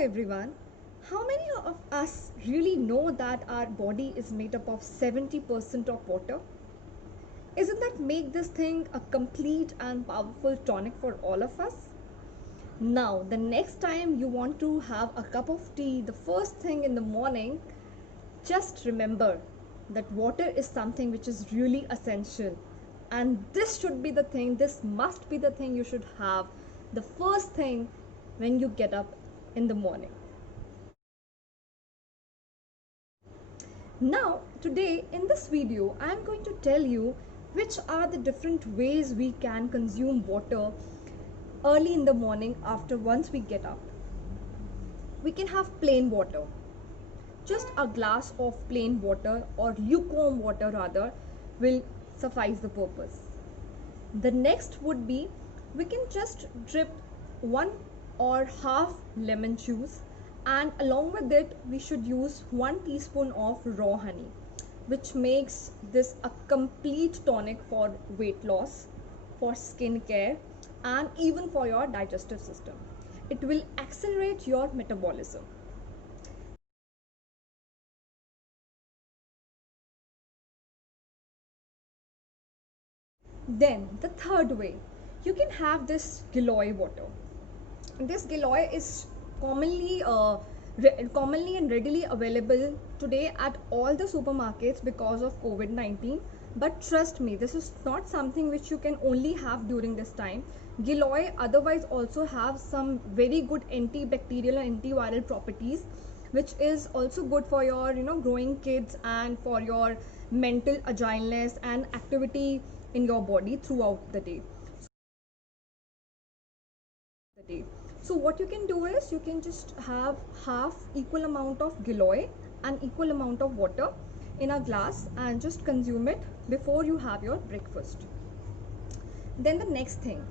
everyone. How many of us really know that our body is made up of 70% of water? Isn't that make this thing a complete and powerful tonic for all of us? Now, the next time you want to have a cup of tea the first thing in the morning, just remember that water is something which is really essential. And this should be the thing, this must be the thing you should have the first thing when you get up in the morning. Now, today in this video, I am going to tell you which are the different ways we can consume water early in the morning after once we get up. We can have plain water. Just a glass of plain water or lukewarm water rather will suffice the purpose. The next would be we can just drip one or half lemon juice, and along with it we should use 1 teaspoon of raw honey, which makes this a complete tonic for weight loss, for skin care, and even for your digestive system. It will accelerate your metabolism. Then the third way, you can have this Giloy water. This Giloy is commonly and readily available today at all the supermarkets because of COVID-19. But trust me, this is not something which you can only have during this time. Giloy otherwise also have some very good antibacterial and antiviral properties, which is also good for your growing kids and for your mental agileness and activity in your body throughout the day. So what you can do is you can just have half equal amount of Giloy and equal amount of water in a glass and just consume it before you have your breakfast. Then the next thing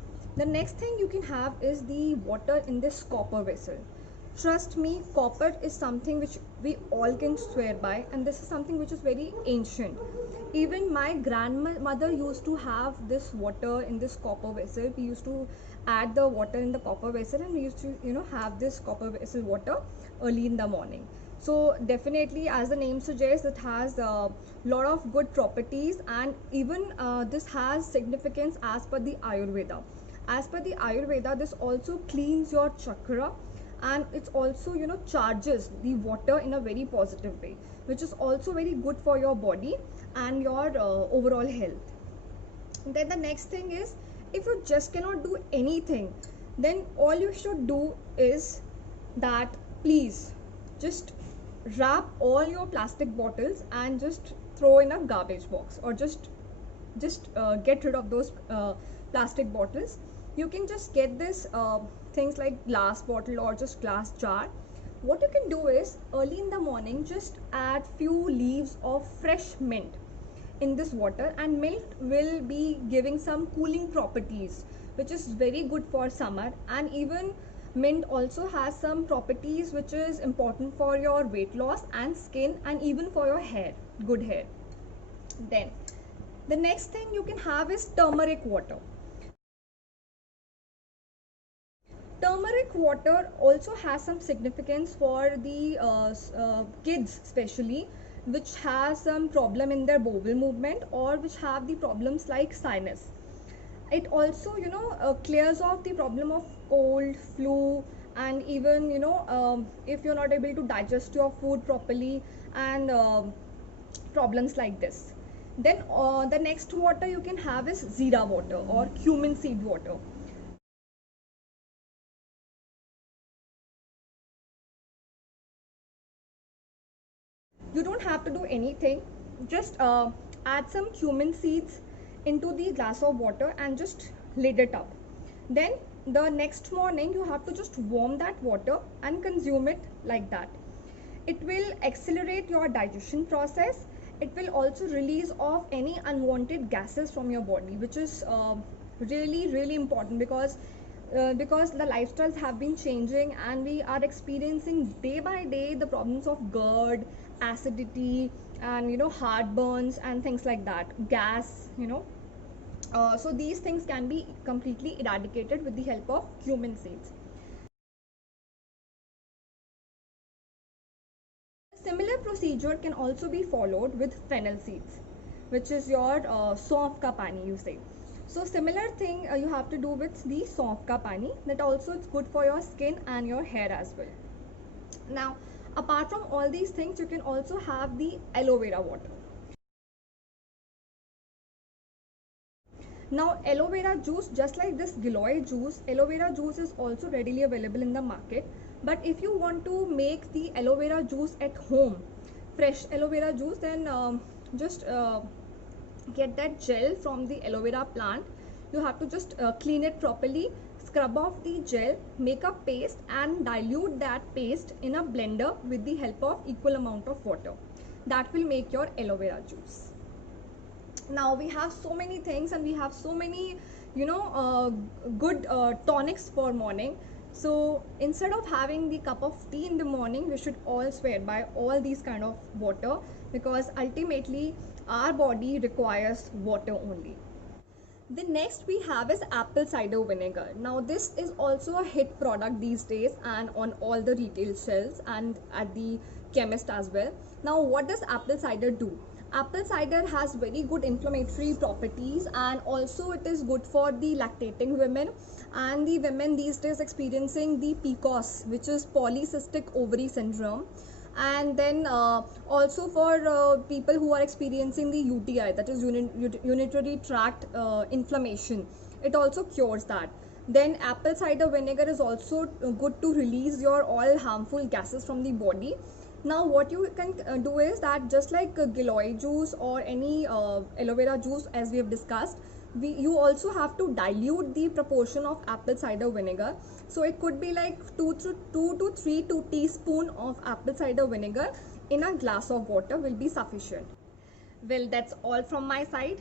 you can have is the water in this copper vessel. Trust me, copper is something which we all can swear by, and this is something which is very ancient. Even my grandmother used to have this water in this copper vessel. We used to add the water in the copper vessel, and we used to have this copper vessel water early in the morning. So definitely, as the name suggests, it has a lot of good properties, and even this has significance as per the Ayurveda. As per the Ayurveda, this also cleans your chakra, and it's also charges the water in a very positive way, which is also very good for your body and your overall health. Then the next thing is, if you just cannot do anything, then all you should do is that please just wrap all your plastic bottles and just throw in a garbage box, or just get rid of those plastic bottles. You can just get this things like glass bottle or just glass jar. What you can do is early in the morning just add few leaves of fresh mint in this water, and mint will be giving some cooling properties, which is very good for summer. And even mint also has some properties which is important for your weight loss and skin, and even for your hair, good hair. Then the next thing you can have is turmeric water. Turmeric water also has some significance for the kids especially, which has some problem in their bowel movement or which have the problems like sinus. It also clears off the problem of cold, flu, and even if you're not able to digest your food properly, and problems like this. Then the next water you can have is Zira water or cumin seed water. You don't have to do anything, just add some cumin seeds into the glass of water and just lid it up. Then the next morning you have to just warm that water and consume it like that. It will accelerate your digestion process. It will also release off any unwanted gases from your body, which is really important because the lifestyles have been changing, and we are experiencing day by day the problems of GERD, acidity, and heartburns and things like that, gas. So these things can be completely eradicated with the help of cumin seeds. Similar procedure can also be followed with fennel seeds, which is your saunf ka pani, you say. So similar thing you have to do with the saunf ka pani. That also it's good for your skin and your hair as well. Now, apart from all these things, you can also have the aloe vera water. Now, aloe vera juice, just like this giloy juice, aloe vera juice is also readily available in the market. But if you want to make the aloe vera juice at home, fresh aloe vera juice, then just get that gel from the aloe vera plant. You have to just clean it properly, scrub off the gel, make a paste and dilute that paste in a blender with the help of equal amount of water. That will make your aloe vera juice. Now we have so many things and we have so many good tonics for morning. So instead of having the cup of tea in the morning, we should all swear by all these kind of water, because ultimately our body requires water only. The next we have is apple cider vinegar. Now this is also a hit product these days and on all the retail shelves and at the chemist as well. Now what does apple cider do? Apple cider has very good inflammatory properties, and also it is good for the lactating women and the women these days experiencing the PCOS, which is polycystic ovary syndrome, and then also for people who are experiencing the UTI, that is urinary tract inflammation. It also cures that. Then apple cider vinegar is also good to release your all harmful gases from the body. Now what you can do is that, just like giloy juice or any aloe vera juice as we have discussed, you also have to dilute the proportion of apple cider vinegar. So it could be like 2 to 3 teaspoons of apple cider vinegar in a glass of water will be sufficient. Well, that's all from my side.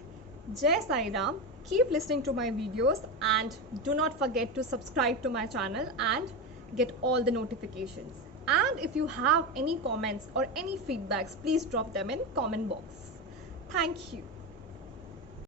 Jai Sai Ram. Keep listening to my videos and do not forget to subscribe to my channel and get all the notifications. And if you have any comments or any feedbacks, please drop them in comment box. Thank you.